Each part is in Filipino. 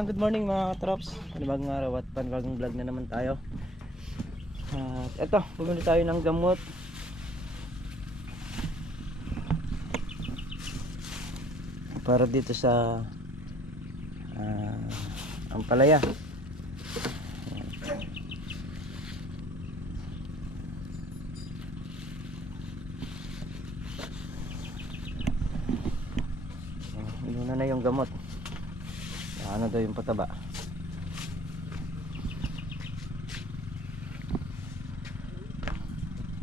Ayun, good morning mga katrops. Panibagong araw at panibagong vlog na naman tayo. At eto, bumili tayo ng gamot. Para dito sa Ampalaya. Inuna na yung gamot. Ano daw yung pataba.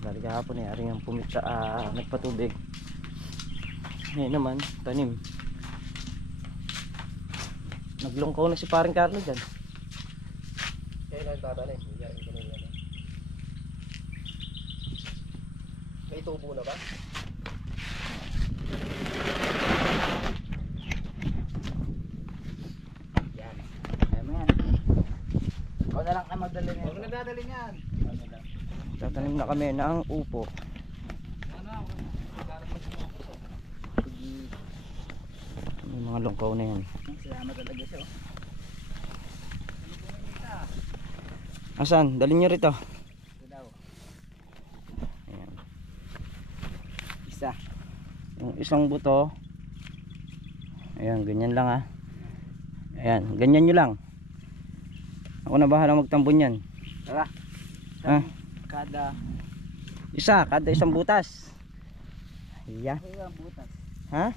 Dali kahapon eh, aring ang pumita, nagpatubig. Ngayon naman, tanim. Naglungkaw na si paring Carlo dyan. Kailan tatanim? May tubo na ba? Yan. Kaya mo yan. Ako na lang kayo magdali niyan. Huwag nagdadali niyan. Tatanim na kami ng upo. May mga lungkaw na yan. Salamat talaga siya. Asan? Dalhin nyo rito. Ito daw. Ayan. Isa. Yung isang buto. Ayan, ganyan lang ah. Ayan, ganyan nyo lang. Ako na bahala magtambon yan. Tara. Ha? Kada. Kada isang butas. Iya. Ilang butas. Ha?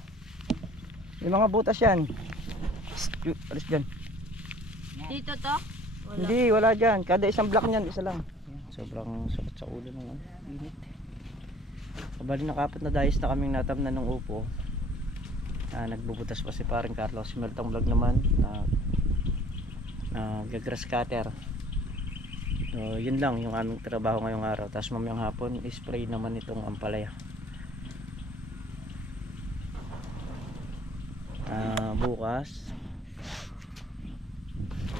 Yung mga butas yan. Alis dyan. Dito to? Wala. Hindi, wala dyan. Kada isang block niyan, isa lang. Sobrang sakit sa ulo ng init. Kabali nakapat na dayos na kaming natamnan ng upo. Nagbubutas pa si paring Carlos. Si Meltong Vlog naman. Gagrass cutter. So, yun lang yung aming trabaho ngayong araw. Tapos mamayang hapon, spray naman itong ampalaya. Bukas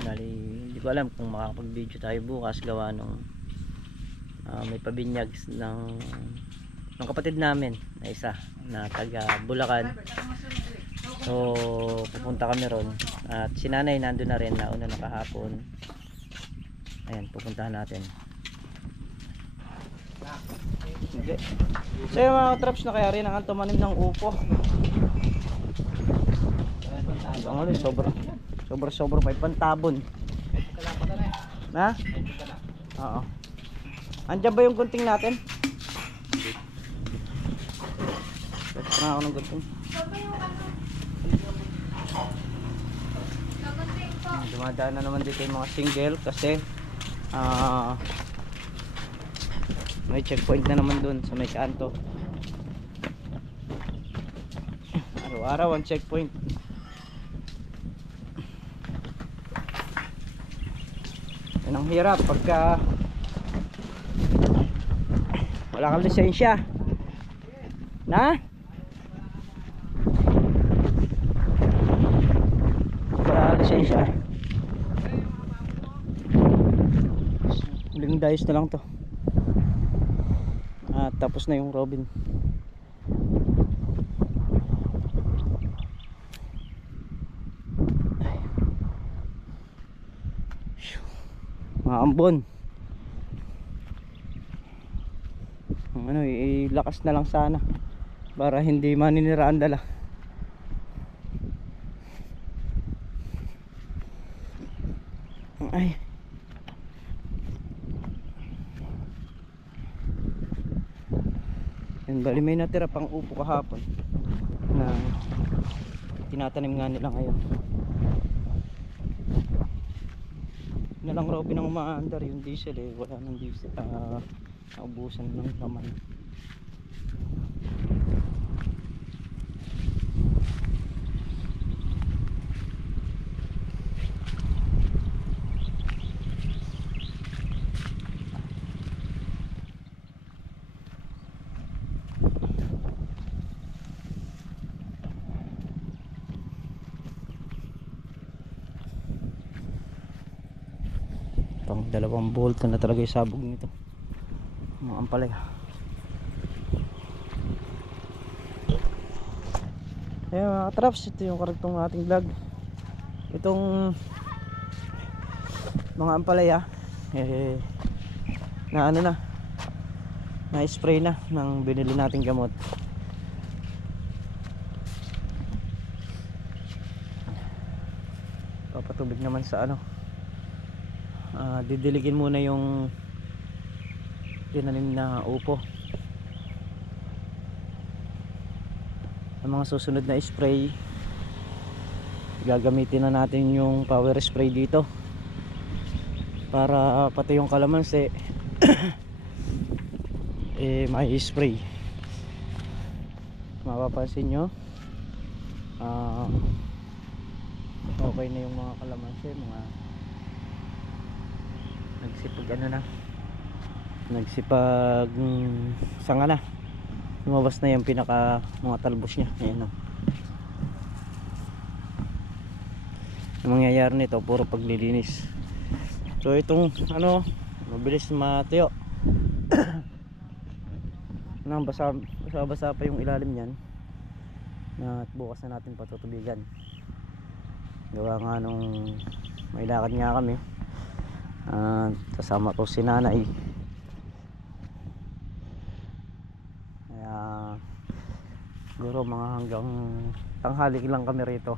hindi ko alam kung makakapag video tayo bukas gawa nung may pabinyag ng kapatid namin na isa na taga Bulacan. So pupunta kami ron at si nanay nandun na rin, nauna na kahapon. Ayan, pupuntahan natin. Okay. So yung mga traps na kaya rin ang tumanim ng upo. Ang ano, sobra pa ipantabon. Na? Oo. Andiyan ba yung gunting natin? Tapos na ako ng gunting. Dumadaan na naman dito yung mga single kasi may checkpoint na naman dun sa may kanto. Araw-araw ang checkpoint. Yan ang hirap pagka wala kang lisensya. Na? Wala kang lisensya. Huling dayos na lang to. At tapos na yung Robin. Ambon. Ano, ilakas na lang sana para hindi maninira ang dala. Ay. Yan, bali may natira pang upo kahapon na tinatanim nga nila ngayon. Na lang raw pinang umaandar yung diesel eh, wala nang diesel, naubusan ng laman. Pang 2 bolt na talaga yung sabog nito, mga ampalaya. Ayan mga katraps, ito yung karaktong ating vlog. itong mga ampalaya na ano na spray na ng binili nating gamot. Papatubig naman sa didiligin muna yung tinanim na upo. Ang mga susunod na spray, gagamitin na natin yung power spray dito para pati yung kalamansi may spray. Mapapansin nyo okay na yung mga kalamansi, mga nagsipag sanga na, lumabas na yung pinaka mga talbos nya. Ayan, ang mangyayari nito puro paglilinis. So itong mabilis matuyo nang basa pa yung ilalim niyan, at bukas na natin patutubigan. Gawa nga nung may lakad nga kami, kasama ko si nanay, kaya siguro mga hanggang tanghali lang kami rito.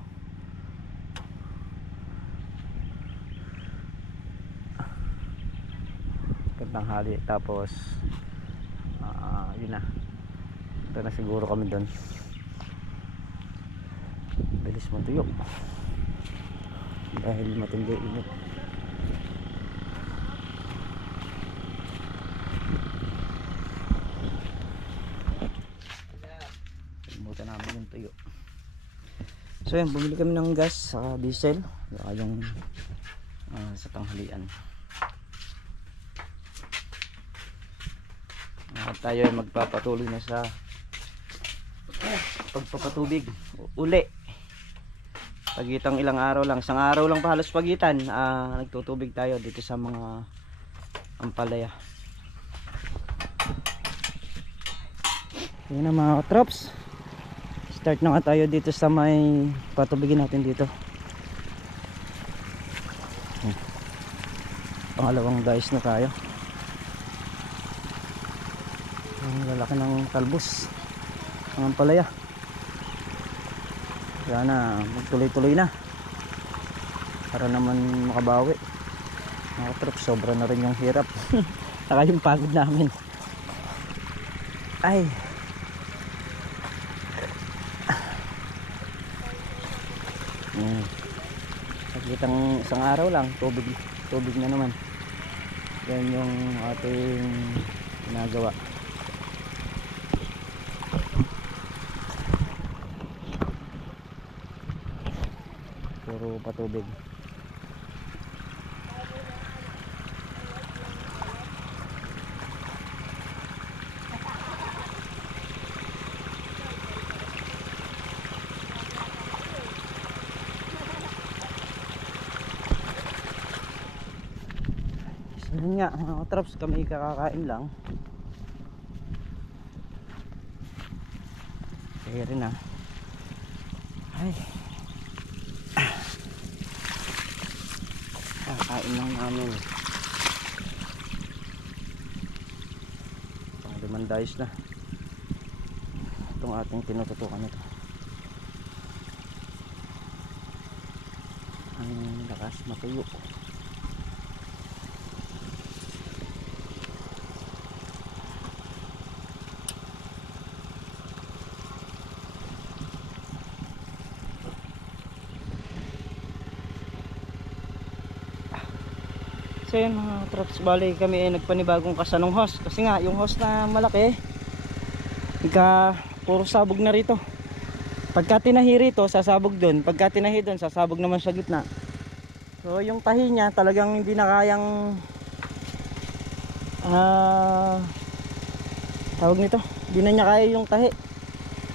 Tanghali, tapos yun na, ito na siguro kami doon. Bilis matuyo dahil matindi init. Limutan namin yung tuyo. So yan, bumili kami ng gas sa diesel, yung sa tanghalian. Tayo ay magpapatuloy na sa pagpapatubig uli. Pagitang ilang araw lang, isang araw lang pa halos pagitan, nagtutubig tayo dito sa mga ampalaya. Yun na mga katrops, start na nga tayo dito sa may patubigin natin dito. Pangalawang guys na tayo. Ang lalaki ng talbos ng ampalaya. Sana magtuloy-tuloy na para naman makabawi. Mga trip, sobra na rin yung hirap saka yung pagod namin. Ay, sagitang isang araw lang tubig na naman. Yan yung ating ginagawa. Puro patubig. So yun nga mga traps, kami kakakain lang. Kaya rin ay, kakain lang namin. Pang limandayos na itong ating tinututukan nito. Ang lakas matuyo. So yun mga traps, bali kami ay nagpanibagong kasanong hose. Kasi nga yung hose na malaki, puro sabog na rito. Pagka tinahi rito, sasabog dun. Pagka tinahi dun, sasabog naman sa gitna. So yung tahi niya talagang hindi na kayang tawag nito, hindi na niya kaya yung tahi.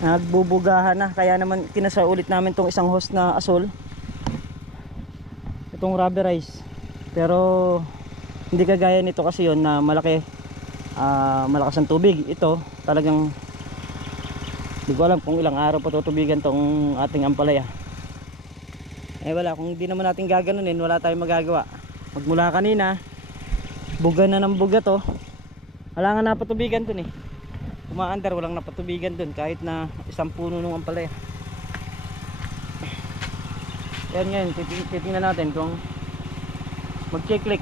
Nagbubugahan na. Kaya naman kinasa ulit namin tong isang hose na asul, itong rubberize. Pero hindi kagaya nito kasi yon na malaki, malakas ang tubig. Ito talagang hindi ko alam kung ilang araw pa tutubigan tong ating ampalaya. Eh wala, kung hindi naman natin gaganunin, wala tayong magagawa. Magmula kanina, buga na ng buga to. Wala nga napatubigan dun eh. Umaandar, walang napatubigan dun kahit na isang puno nung ampalaya. Yan ngayon, titingnan natin kung mag-click.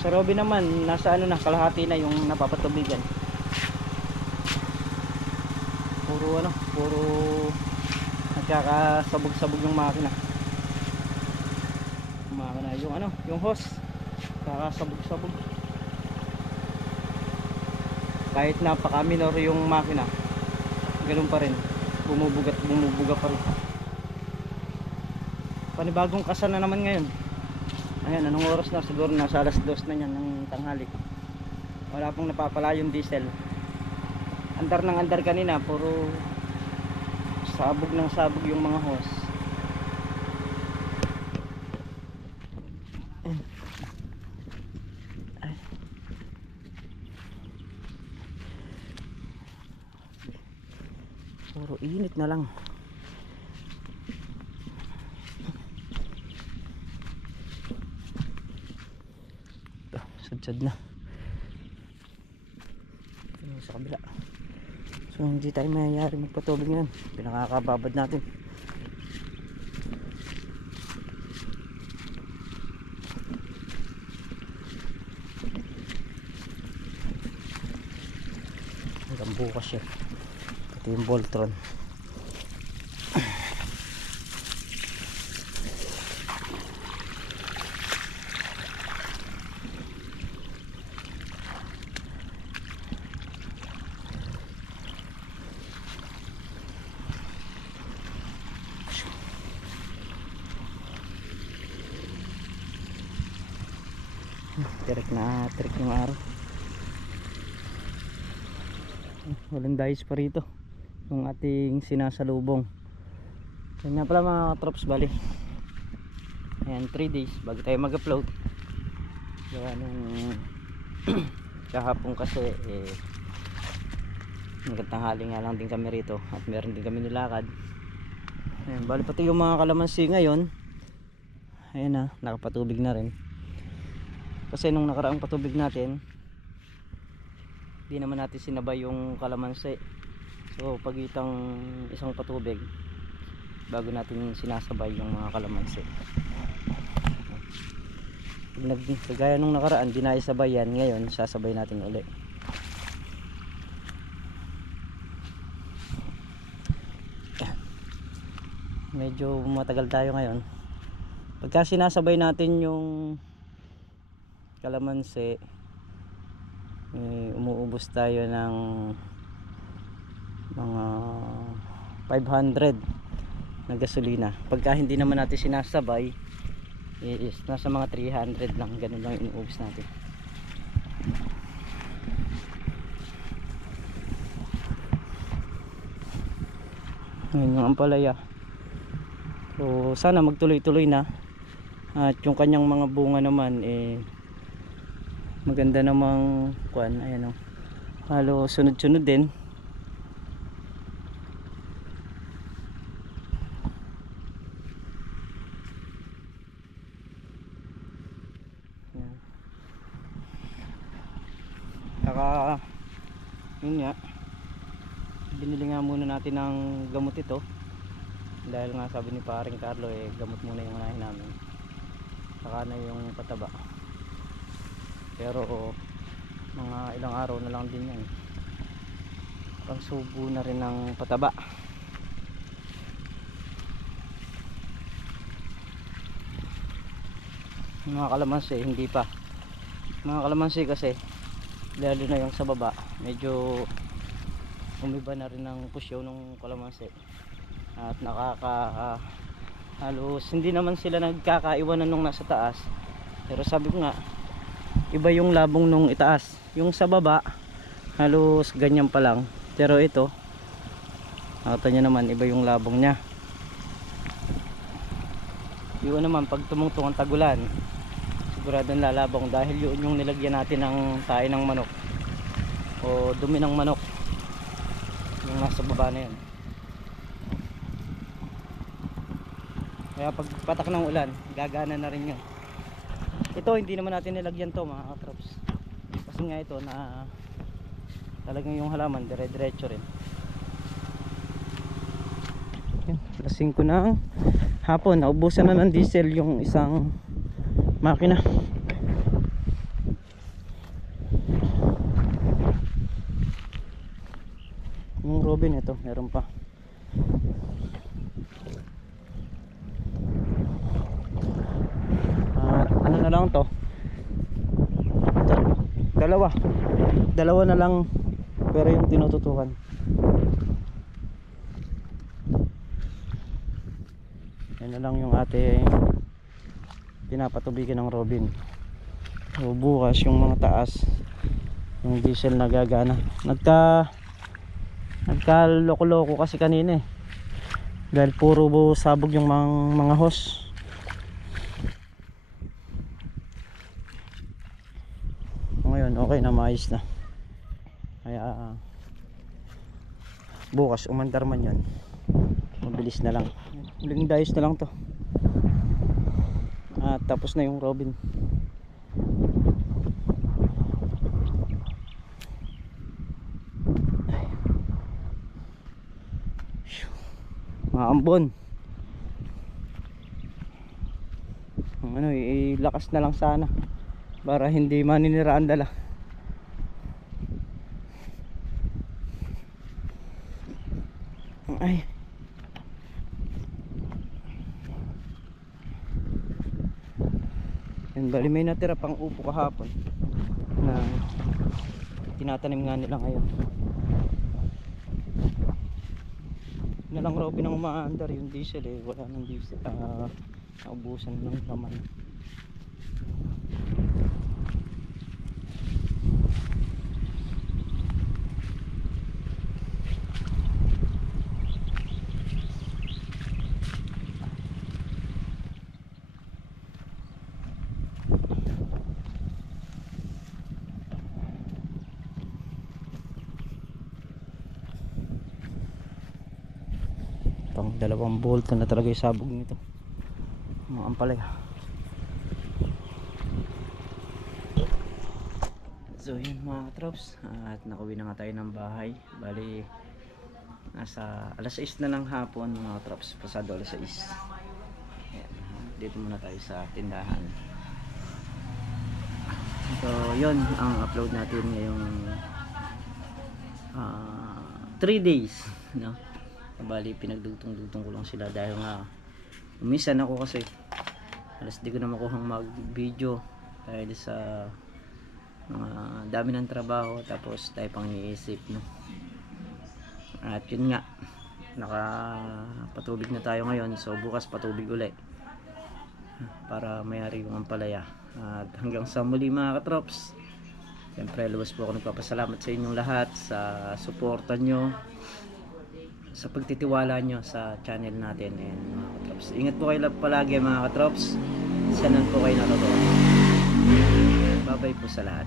Sa Robby naman, nasa ano na, kalahati na yung napapatubigan. Puro nagkakasabog-sabog yung makina. Yung hose, kakasabog-sabog. Kahit napaka-minor yung makina, ganun pa rin, bumubuga pa rin. Panibagong kasa na naman ngayon. Ayan, anong oras na? Siguro nasa alas 2 na yan ng tanghali. Wala pong napapala yung diesel. Andar ng andar kanina, puro sabog ng sabog yung mga hose. Ay. Puro init na lang. Sad na sa kabila. So hindi tayo mayayari magpatubig ngayon, pinakakababad natin. Hanggang bukas yun, pati yung Voltron. Tirik yung araw. Walang dayis pa rito yung ating sinasalubong. Yan nga pala mga trops, bali ayan, 3 days bago tayo mag-upload. Gawa nung kahapon kasi magtanghali nga lang din kami rito at meron din kami nilakad. Ayan, bali pati yung mga kalamansi ngayon, ayan na, nakapatubig na rin. Kasi nung nakaraang patubig natin, di naman natin sinabay yung kalamansi. So pagitang isang patubig bago natin sinasabay yung mga kalamansi. Kagaya nung nakaraan, di na isabay yan, ngayon sasabay natin uli. Medyo matagal tayo ngayon. Pagka sinasabay natin yung kalamansi, umuubos tayo ng mga 500 na gasolina. Pagka hindi naman natin sinasabay, is nasa mga 300 lang, ganun lang inuubos natin. Ngayon yung ampalaya, so sana magtuloy-tuloy na. At yung kanyang mga bunga naman maganda namang kuan, ayan o, halo sunod-sunod din. Ayan. Saka yun nga, binili nga muna natin ng gamot ito dahil nga sabi ni paring Carlo gamot muna yung unahin namin, saka na yung pataba. Pero mga ilang araw na lang din yan, pang subo na rin ng pataba. Mga kalamansi hindi pa. Mga kalamansi kasi lalo na yung sa baba, medyo umiba na rin ng pusyo ng kalamansi at halos hindi naman sila nagkakaiwanan nung nasa taas. Pero sabi ko nga, iba yung labong nung itaas. Yung sa baba halos ganyan pa lang, pero ito nakita nyo naman, iba yung labong nya. Yun naman, pag tumungtong ang tagulan, siguradong lalabong dahil yun yung nilagyan natin ng tae ng manok o dumi ng manok. yung nasa baba na yun. Kaya pag patak ng ulan, gagana na rin yun. Ito hindi naman natin nilagyan to mga katrops, kasi nga ito na talagang yung halaman dire-diretso rin. Yan, alas 5 ng hapon, naubusan na ng diesel yung isang makina. Yung Robin ito, meron pa. Ano na lang to? Dalawa na lang, pero yung tinututukan. Yan na lang yung ating pinapatubigan ng Robin. So, bukas yung mga taas, yung diesel na gagana. Nagkaloko-loko kasi kanina eh, dahil puro sabog yung mga hose. Ngayon okay na, maayos na. Kaya bukas umandar man yan, mabilis na lang. Huling dayos na lang to at tapos na yung Robin. Mga ambon, ano, ilakas na lang sana para hindi maninira ang dala. Ay, yan, bali may natira pang upo kahapon na tinatanim nga nila ngayon. Na lang Robin ang umaandar, yung diesel eh wala nang diesel, naubusan ng laman. Pang 2 volt na talaga yung sabog nito, mga ampalaya. So yun mga katrops, at nakauwi na nga tayo ng bahay. Bali nasa alas 6 na ng hapon mga katrops, pasado alas 6. Ayan, dito muna tayo sa tindahan. So yun ang upload natin ngayong 3 days, no? Bali pinagdugtong-dugtong ko lang sila dahil nga umisan ako kasi alas di ko na makuhang mag video dahil sa dami ng trabaho, tapos tayo pang iniisip, no? At yun nga, nakapatubig na tayo ngayon, so bukas patubig ulit para mayari yung ampalaya. At hanggang sa muli mga katrops, siyempre luwas po ako nagpapasalamat sa inyong lahat sa suporta nyo, sa pagtitiwala nyo sa channel natin. And mga katrops, ingat po kayo palagi mga katrops, sanan po kayo naroon. Bye bye po sa lahat.